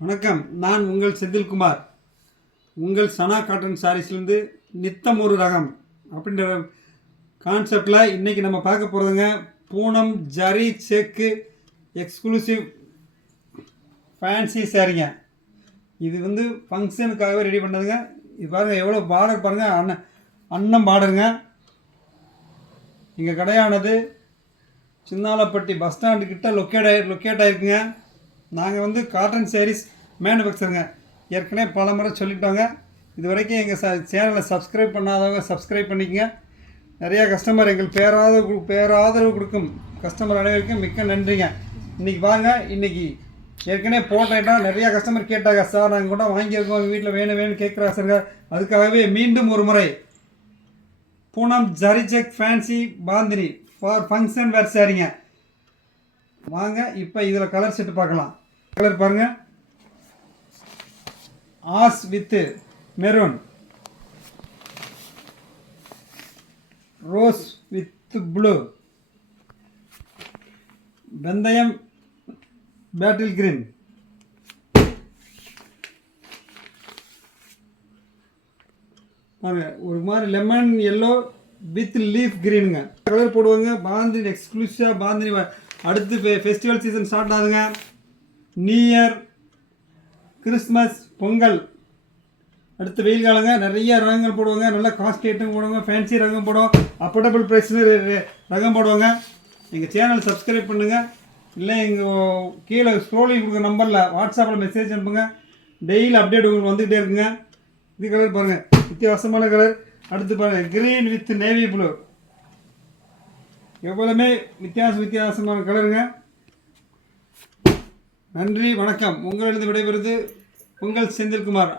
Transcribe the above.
வணக்கம். நான் உங்கள் செந்தில்குமார். உங்கள் சனா காட்டன் சாரீஸ்லேருந்து நித்தம் ஒரு ரகம் அப்படின்ற கான்செப்டில் இன்றைக்கி நம்ம பார்க்க போகிறதுங்க பூனம் ஜரி செக்கு எக்ஸ்க்ளூசிவ் ஃபேன்சி சாரீங்க. இது வந்து ஃபங்க்ஷனுக்காகவே ரெடி பண்ணதுங்க. இது பாருங்கள், எவ்வளோ பார்டர் பாருங்கள், அன்னம் பார்டருங்க. எங்கள் கடையானது சின்னாலப்பட்டி பஸ் ஸ்டாண்டு கிட்ட லொக்கேட் ஆகிருக்குங்க. நாங்கள் வந்து காட்டன் சாரீஸ் மேனுஃபேக்சருங்க. ஏற்கனவே பல முறை சொல்லிட்டோங்க. இது வரைக்கும் எங்கள் சேனலை சப்ஸ்கிரைப் பண்ணாதவங்க சப்ஸ்கிரைப் பண்ணிக்கங்க. நிறையா கஸ்டமர் எங்கள் பேராதரவு கொடுக்கும் கஸ்டமர் அனைவருக்கும் மிக்க நன்றிங்க. இன்றைக்கி வாங்க, இன்றைக்கி ஏற்கனவே போட்டேன்னா நிறையா கஸ்டமர் கேட்டாங்க, சார் நாங்கள் கூட வாங்கியிருக்கோம், எங்கள் வீட்டில் வேணும் கேட்குறாங்க சார். அதுக்காகவே மீண்டும் ஒரு முறை Poonam zari check fancy bandhini for function wear சாரீங்க. வாங்க இப்போ இதில் கலர் செட்டு பார்க்கலாம். கலர் பாருங்கள், ash with maroon, rose with blue, வெந்தயம் பேட்டில் கிரீன், பாருங்க ஒரு மாதிரி லெமன் எல்லோ வித் லீஃப் கிரீனுங்க. கலர் போடுவாங்க. பாந்தினி எக்ஸ்க்ளூசிவாக பாந்தினி அடுத்து ஃபெஸ்டிவல் சீசன் ஸ்டார்ட் ஆகுதுங்க. நியூ இயர், கிறிஸ்மஸ், பொங்கல், அடுத்து வெயில் காலங்க. நிறைய ரகங்கள் போடுவாங்க. நல்லா காஸ்ட் ஐட்டம் போடுவாங்க, ஃபேன்சி ரகம் போடுவோம், அஃபோர்டபுள் ப்ரைஸில் ரகம் போடுவாங்க. எங்கள் சேனல் சப்ஸ்கிரைப் பண்ணுங்கள். இல்லை எங்கள் கீழே ஸ்க்ரோலிங் கொடுக்குற நம்பரில் வாட்ஸ்அப்பில் மெசேஜ் அனுப்புங்க. டெய்லி அப்டேட் உங்களுக்கு வந்துகிட்டே இருக்குங்க. இது கலர் பாருங்கள், வித்தியாசமான கலர். அடுத்து பாருங்கள், க்ரீன் வித் நேவி ப்ளூ. எவ்வளவுமே வித்தியாசமான கலருங்க. நன்றி, வணக்கம். உங்களிடம் விடைபெறுவது உங்கள் செந்தில்குமார்.